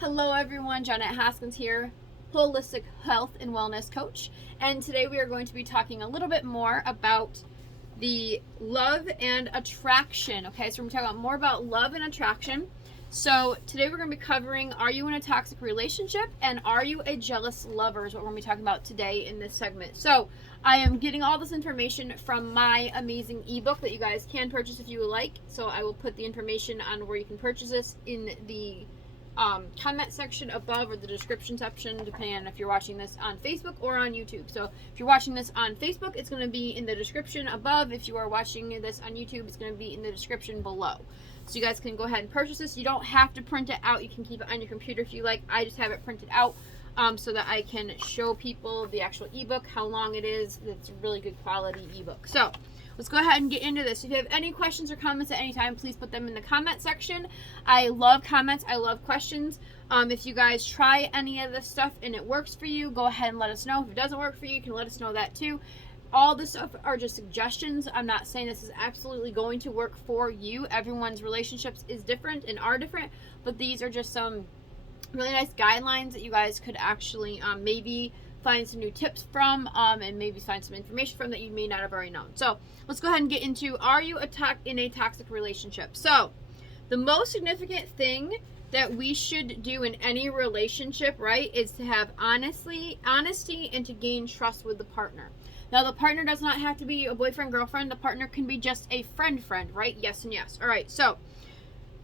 Hello everyone, Jonette Hoskins here, holistic health and wellness coach, and today we are going to be talking a little bit more about the love and attraction. Okay, so we're going to talk about more about love and attraction. So today we're going to be covering, are you in a toxic relationship and are you a jealous lover is what we're going to be talking about today in this segment. So I am getting all this information from my amazing ebook that you guys can purchase if you would like. So I will put the information on where you can purchase this in the comment section above or the description section, depending on if you're watching this on Facebook or on YouTube. So if you're watching this on Facebook, it's going to be in the description above. If you are watching this on YouTube, it's going to be in the description below. So you guys can go ahead and purchase this. You don't have to print it out. You can keep it on your computer if you like. I just have it printed out so that I can show people the actual ebook, how long it is. It's a really good quality ebook. So let's go ahead and get into this. If you have any questions or comments at any time, please put them in the comment section. I love comments. I love questions. If you guys try any of this stuff and it works for you, go ahead and let us know. If it doesn't work for you, you can let us know that too. All this stuff are just suggestions. I'm not saying this is absolutely going to work for you. Everyone's relationships is different and are different, but these are just some really nice guidelines that you guys could actually maybe find some new tips from and maybe find some information from that you may not have already known. So let's go ahead and get into, are you in a toxic relationship? So the most significant thing that we should do in any relationship, right, is to have honesty and to gain trust with the partner. Now, the partner does not have to be a boyfriend, girlfriend. The partner can be just a friend, right? Yes and yes. All right, so,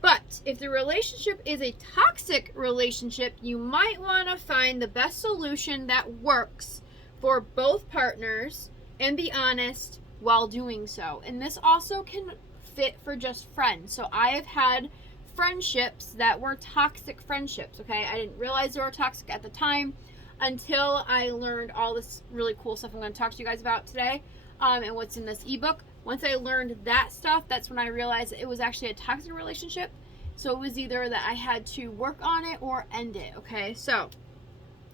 but if the relationship is a toxic relationship, you might want to find the best solution that works for both partners and be honest while doing so. And this also can fit for just friends. So I have had friendships that were toxic friendships, okay? I didn't realize they were toxic at the time until I learned all this really cool stuff I'm going to talk to you guys about today and what's in this ebook. Once I learned that stuff, that's when I realized it was actually a toxic relationship. So it was either that I had to work on it or end it, okay? So,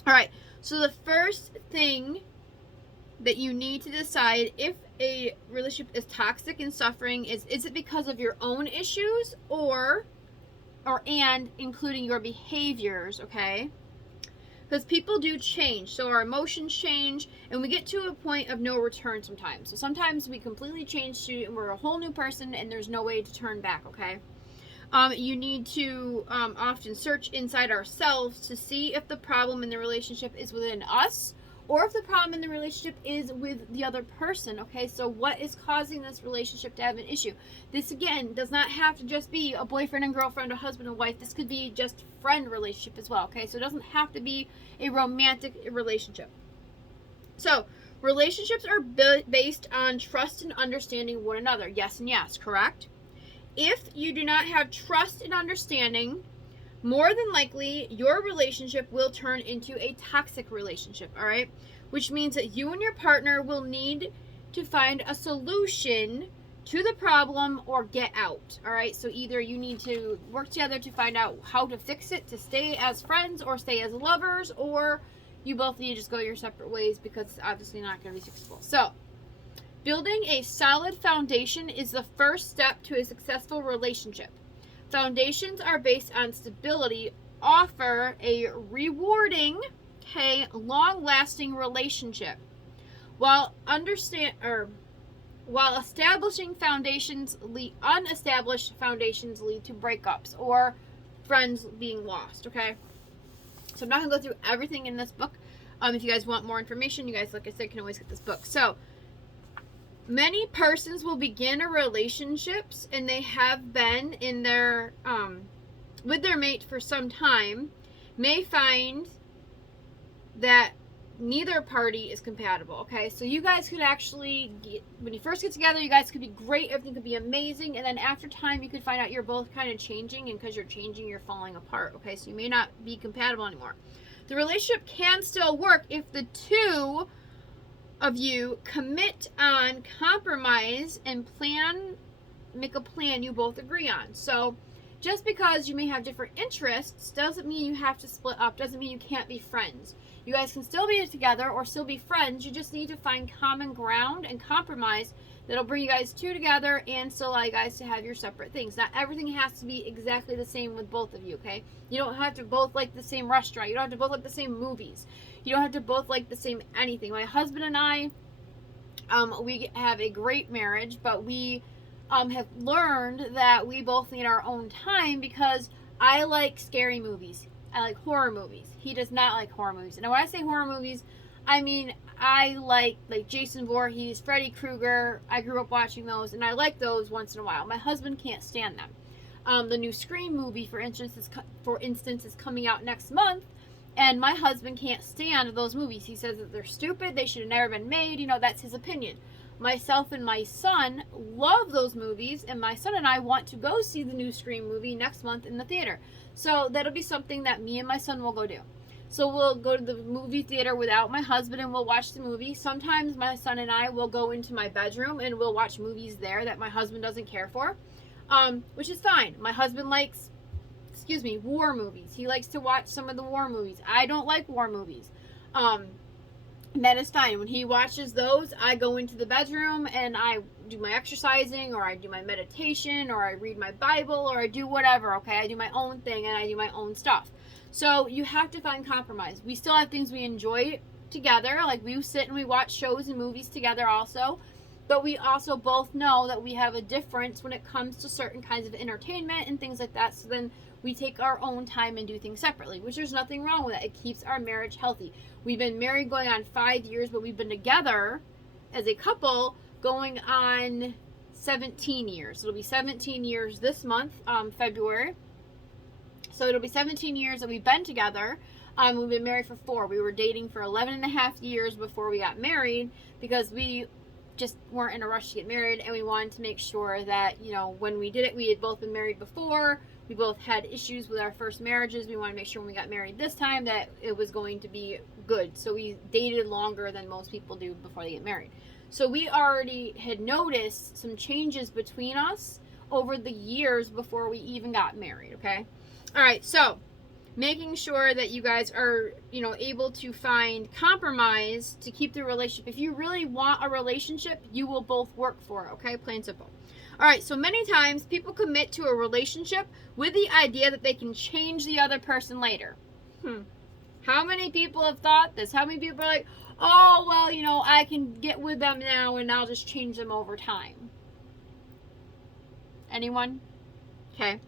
all right. So the first thing that you need to decide if a relationship is toxic and suffering is it because of your own issues and including your behaviors, okay? Because people do change, so our emotions change, and we get to a point of no return sometimes. So sometimes we completely change and we're a whole new person, and there's no way to turn back, okay? You need to often search inside ourselves to see if the problem in the relationship is within us or if the problem in the relationship is with the other person, okay? So what is causing this relationship to have an issue? This, again, does not have to just be a boyfriend and girlfriend, a husband and wife. This could be just friend relationship as well, okay? So it doesn't have to be a romantic relationship. So relationships are based on trust and understanding one another. Yes and yes, correct? If you do not have trust and understanding, more than likely, your relationship will turn into a toxic relationship, all right? Which means that you and your partner will need to find a solution to the problem or get out, all right? So either you need to work together to find out how to fix it, to stay as friends or stay as lovers, or you both need to just go your separate ways because it's obviously not going to be fixable. So building a solid foundation is the first step to a successful relationship. Foundations are based on stability, offer a rewarding, long-lasting relationship. While establishing foundations unestablished foundations lead to breakups or friends being lost, okay? So I'm not going to go through everything in this book. If you guys want more information, you guys, like I said, can always get this book. So many persons will begin a relationships and they have been in their with their mate for some time, may find that neither party is compatible, okay? So you guys could actually when you first get together, you guys could be great, everything could be amazing, and then after time you could find out you're both kind of changing, and because you're changing, you're falling apart, okay? So you may not be compatible anymore. The relationship can still work if the two of you commit on compromise and make a plan you both agree on. So just because you may have different interests doesn't mean you have to split up, doesn't mean you can't be friends. You guys can still be together or still be friends. You just need to find common ground and compromise that'll bring you guys two together and still allow you guys to have your separate things. Not everything has to be exactly the same with both of you, okay? You don't have to both like the same restaurant. You don't have to both like the same movies. You don't have to both like the same anything. My husband and I, we have a great marriage, but we have learned that we both need our own time because I like scary movies. I like horror movies. He does not like horror movies. And when I say horror movies, I mean I like Jason Voorhees, Freddy Krueger. I grew up watching those, and I like those once in a while. My husband can't stand them. The new Scream movie, for instance, is coming out next month, and my husband can't stand those movies. He says that they're stupid. They should have never been made. You know, that's his opinion. Myself and my son love those movies, and my son and I want to go see the new Scream movie next month in the theater. So that'll be something that me and my son will go do. So we'll go to the movie theater without my husband and we'll watch the movie. Sometimes my son and I will go into my bedroom and we'll watch movies there that my husband doesn't care for, which is fine. My husband likes, war movies. He likes to watch some of the war movies. I don't like war movies. That is fine. When he watches those, I go into the bedroom and I do my exercising, or I do my meditation, or I read my Bible, or I do whatever, okay? I do my own thing and I do my own stuff. So you have to find compromise. We still have things we enjoy together. Like we sit and we watch shows and movies together also. But we also both know that we have a difference when it comes to certain kinds of entertainment and things like that. So then we take our own time and do things separately, which there's nothing wrong with that. It keeps our marriage healthy. We've been married going on 5 years, but we've been together as a couple going on 17 years. It'll be 17 years this month, February. So it'll be 17 years that we've been together. We've been married for 4. We were dating for 11 and a half years before we got married because we just weren't in a rush to get married, and we wanted to make sure that, you know, when we did it, we had both been married before. We both had issues with our first marriages. We wanted to make sure when we got married this time that it was going to be good. So we dated longer than most people do before they get married. So we already had noticed some changes between us over the years before we even got married, okay? All right, so making sure that you guys are, you know, able to find compromise to keep the relationship. If you really want a relationship, you will both work for it, okay? Plain and simple. All right, so many times people commit to a relationship with the idea that they can change the other person later. How many people have thought this? How many people are like, oh, well, you know, I can get with them now and I'll just change them over time? Anyone? Okay.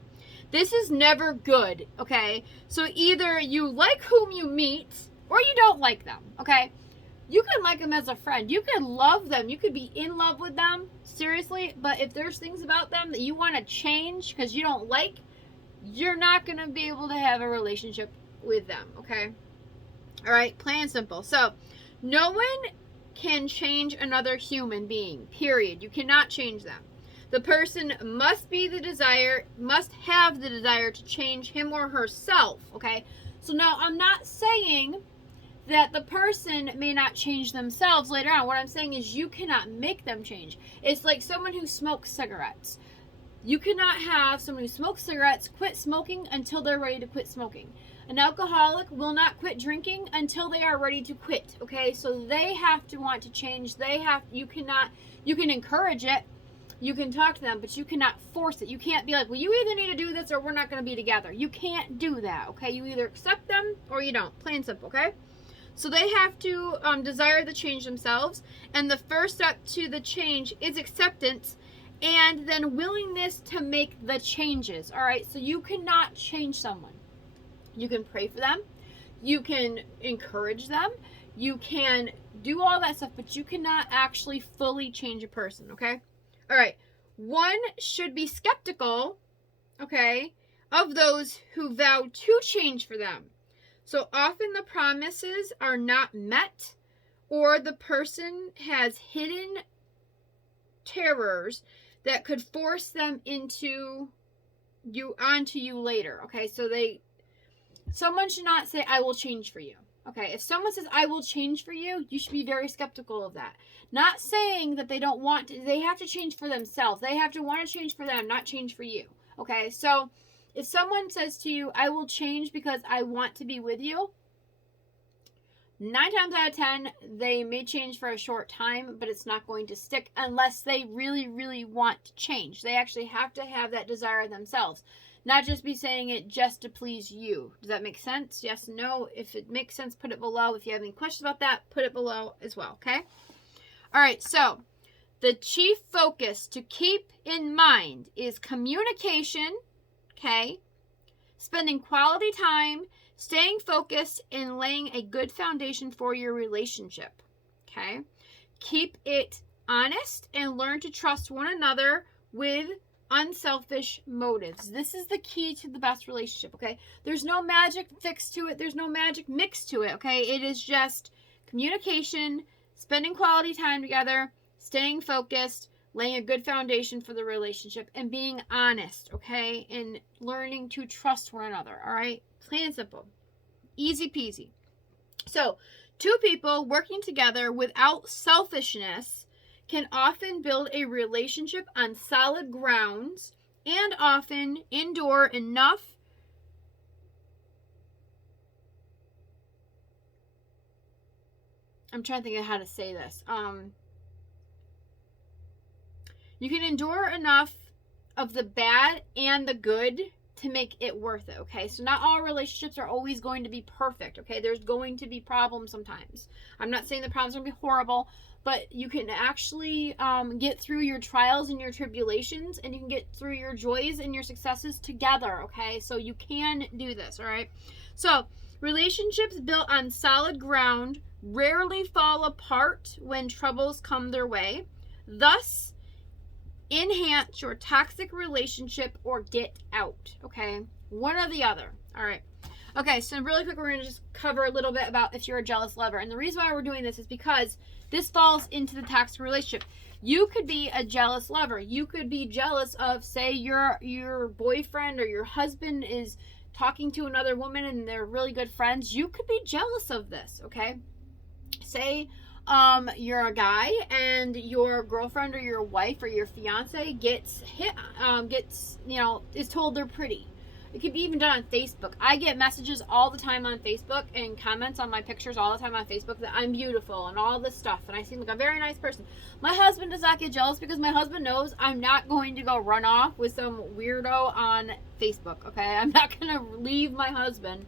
This is never good, okay? So either you like whom you meet or you don't like them, okay? You can like them as a friend. You can love them. You could be in love with them, seriously. But if there's things about them that you want to change because you don't like, you're not going to be able to have a relationship with them, okay? All right, plain and simple. So no one can change another human being, period. You cannot change them. The person must have the desire to change him or herself, okay? So now I'm not saying that the person may not change themselves later on. What I'm saying is you cannot make them change. It's like someone who smokes cigarettes. You cannot have someone who smokes cigarettes quit smoking until they're ready to quit smoking. An alcoholic will not quit drinking until they are ready to quit, okay? So they have to want to change. You can encourage it. You can talk to them, but you cannot force it. You can't be like, well, you either need to do this or we're not going to be together. You can't do that, okay? You either accept them or you don't. Plain and simple, okay? So they have to desire the change themselves. And the first step to the change is acceptance and then willingness to make the changes, all right? So you cannot change someone. You can pray for them. You can encourage them. You can do all that stuff, but you cannot actually fully change a person, okay? All right, one should be skeptical, okay, of those who vow to change for them. So often the promises are not met, or the person has hidden terrors that could force them onto you later, okay? So someone should not say, I will change for you. Okay, if someone says, I will change for you, you should be very skeptical of that. Not saying that they don't want to, they have to change for themselves. They have to want to change for them, not change for you. Okay, so if someone says to you, I will change because I want to be with you, 9 times out of 10, they may change for a short time, but it's not going to stick unless they really, really want to change. They actually have to have that desire themselves, not just be saying it just to please you. Does that make sense? Yes, no. If it makes sense, put it below. If you have any questions about that, put it below as well, okay? All right, so the chief focus to keep in mind is communication, okay? Spending quality time, staying focused, and laying a good foundation for your relationship, okay? Keep it honest and learn to trust one another with unselfish motives. This is the key to the best relationship, okay? There's no magic fix to it. There's no magic mix to it, okay? It is just communication, spending quality time together, staying focused, laying a good foundation for the relationship, and being honest, okay? And learning to trust one another, all right? Plain and simple. Easy peasy. So, two people working together without selfishness can often build a relationship on solid grounds and often endure enough I'm trying to think of how to say this. You can endure enough of the bad and the good to make it worth it, okay? So not all relationships are always going to be perfect, okay? There's going to be problems sometimes. I'm not saying the problems are going to be horrible, but you can actually get through your trials and your tribulations, and you can get through your joys and your successes together, okay? So you can do this, all right? So relationships built on solid ground rarely fall apart when troubles come their way. Thus, enhance your toxic relationship or get out, okay? One or the other, all right? Okay, so really quick, we're going to just cover a little bit about if you're a jealous lover. And the reason why we're doing this is because this falls into the toxic relationship. You could be a jealous lover. You could be jealous of, say, your boyfriend or your husband is talking to another woman and they're really good friends. You could be jealous of this, okay? Say you're a guy and your girlfriend or your wife or your fiance gets hit, is told they're pretty. It could be even done on Facebook. I get messages all the time on Facebook and comments on my pictures all the time on Facebook that I'm beautiful and all this stuff and I seem like a very nice person. My husband does not get jealous because my husband knows I'm not going to go run off with some weirdo on Facebook, okay? I'm not going to leave my husband.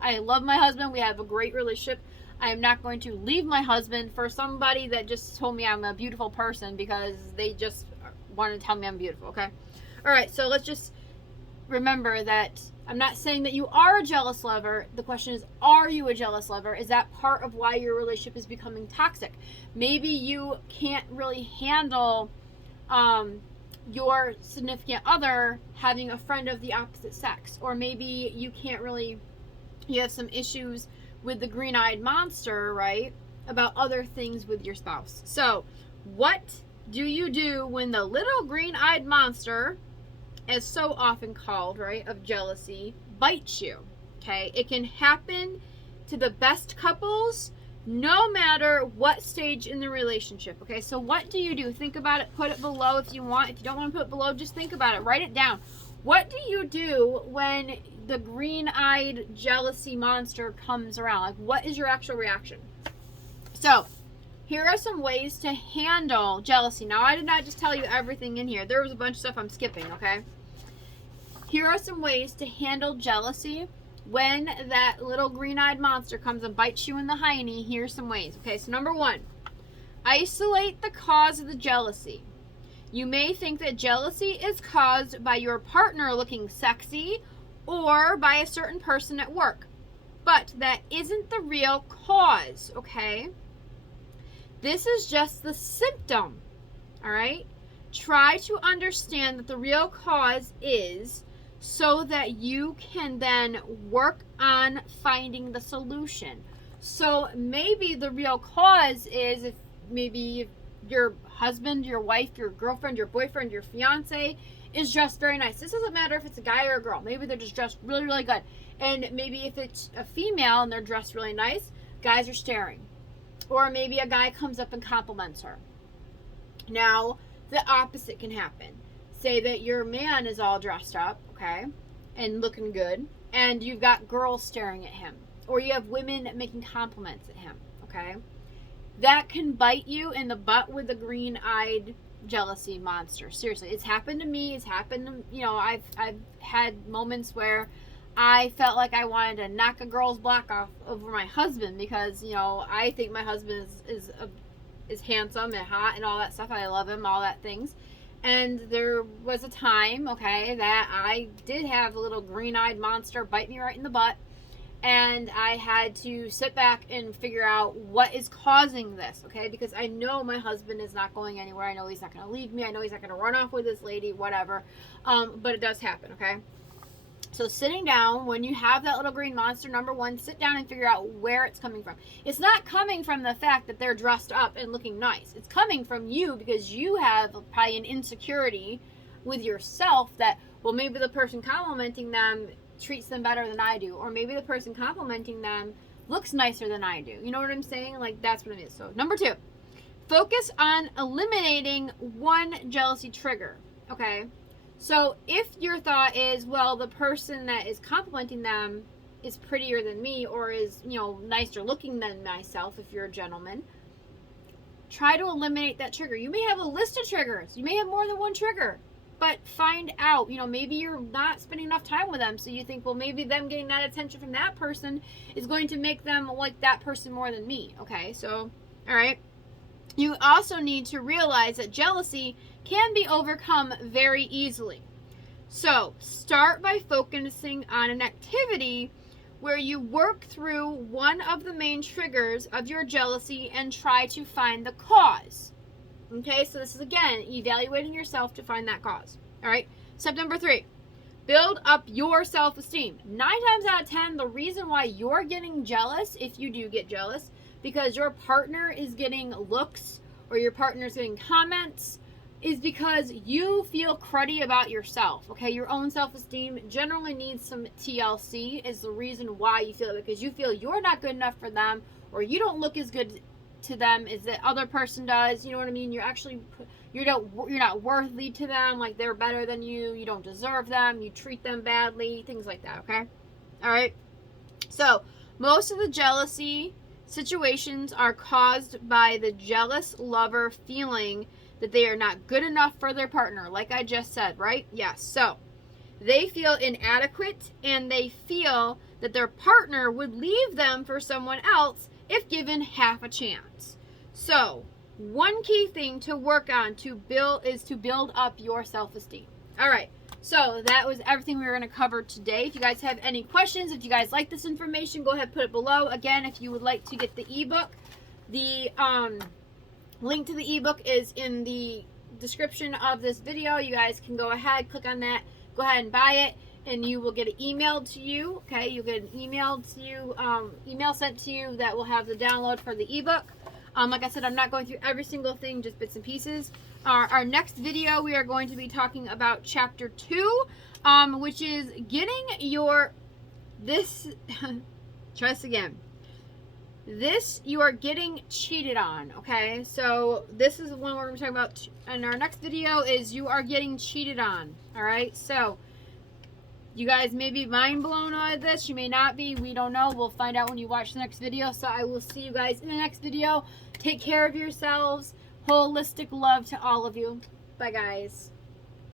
I love my husband. We have a great relationship. I am not going to leave my husband for somebody that just told me I'm a beautiful person because they just want to tell me I'm beautiful, okay? All right, so let's just remember that I'm not saying that you are a jealous lover. The question is, are you a jealous lover? Is that part of why your relationship is becoming toxic? Maybe you can't really handle your significant other having a friend of the opposite sex. Or maybe you have some issues with the green-eyed monster, right? About other things with your spouse. So, what do you do when the little green-eyed monster, as so often called, right, of jealousy, bites you? Okay? It can happen to the best couples no matter what stage in the relationship. Okay? So, what do you do? Think about it. Put it below if you want. If you don't want to put it below, just think about it. Write it down. What do you do when the green-eyed jealousy monster comes around? Like, what is your actual reaction? So, here are some ways to handle jealousy. Now, I did not just tell you everything in here. There was a bunch of stuff I'm skipping, okay? Here are some ways to handle jealousy when that little green-eyed monster comes and bites you in the hiney. Here's some ways. Okay, so number 1, isolate the cause of the jealousy. You may think that jealousy is caused by your partner looking sexy or by a certain person at work. But that isn't the real cause, okay? This is just the symptom, all right? Try to understand that the real cause is so that you can then work on finding the solution. So maybe the real cause is if maybe your husband, your wife, your girlfriend, your boyfriend, your fiance is dressed very nice. This doesn't matter if it's a guy or a girl. Maybe they're just dressed really, really good. And maybe if it's a female and they're dressed really nice, guys are staring. Or maybe a guy comes up and compliments her. Now, the opposite can happen. Say that your man is all dressed up, okay, and looking good, and you've got girls staring at him. or you have women making compliments at him, okay? That can bite you in the butt with the green-eyed jealousy monster. Seriously, it's happened to me. It's happened to, you know, I've had moments where I felt like I wanted to knock a girl's block off over my husband because, you know, I think my husband is handsome and hot and all that stuff. I love him, all that things. And there was a time, okay, that I did have a little green-eyed monster bite me right in the butt. And I had to sit back and figure out what is causing this, okay? Because I know my husband is not going anywhere. I know he's not going to leave me. I know he's not going to run off with this lady, whatever. But it does happen, okay? So sitting down, when you have that little green monster, number one, sit down and figure out where it's coming from. It's not coming from the fact that they're dressed up and looking nice. It's coming from you because you have probably an insecurity with yourself that, well, maybe the person complimenting them treats them better than I do, or maybe the person complimenting them looks nicer than I do. You know what I'm saying? Like, that's what it is. So number two, focus on eliminating one jealousy trigger, okay? So if your thought is, well, the person that is complimenting them is prettier than me, or is, you know, nicer looking than myself, if you're a gentleman, try to eliminate that trigger. You may have a list of triggers. You may have more than one trigger. But find out, you know, maybe you're not spending enough time with them, so you think, well, maybe them getting that attention from that person is going to make them like that person more than me, okay? So, all right. You also need to realize that jealousy can be overcome very easily. So, start by focusing on an activity where you work through one of the main triggers of your jealousy and try to find the cause. Okay, so this is, again, evaluating yourself to find that cause. All right, step number 3, build up your self-esteem. 9 times out of 10, the reason why you're getting jealous, if you do get jealous, because your partner is getting looks or your partner's getting comments, is because you feel cruddy about yourself, okay? Your own self-esteem generally needs some TLC is the reason why you feel it, because you feel you're not good enough for them, or you don't look as good to them as the other person does. You know what I mean? You're not worthy to them, like they're better than you. You don't deserve them. You treat them badly, things like that, okay? All right? So, most of the jealousy situations are caused by the jealous lover feeling that they are not good enough for their partner, like I just said, right? Yes. So, they feel inadequate and they feel that their partner would leave them for someone else if given half a chance. So, one key thing to work on to build up your self-esteem. All right. So, that was everything we were going to cover today. If you guys have any questions, if you guys like this information, go ahead and put it below. Again, if you would like to get the ebook, the link to the ebook is in the description of this video. You guys can go ahead, click on that, go ahead and buy it, and you will get it emailed to you. Okay, you'll get an email sent to you that will have the download for the ebook. Like I said, I'm not going through every single thing, just bits and pieces. Our next video, we are going to be talking about chapter 2, which is getting your try this again. You are getting cheated on, okay? So this is the one we're going to talk about in our next video is you are getting cheated on, all right? So you guys may be mind blown by this. You may not be. We don't know. We'll find out when you watch the next video. So I will see you guys in the next video. Take care of yourselves. Holistic love to all of you. Bye, guys.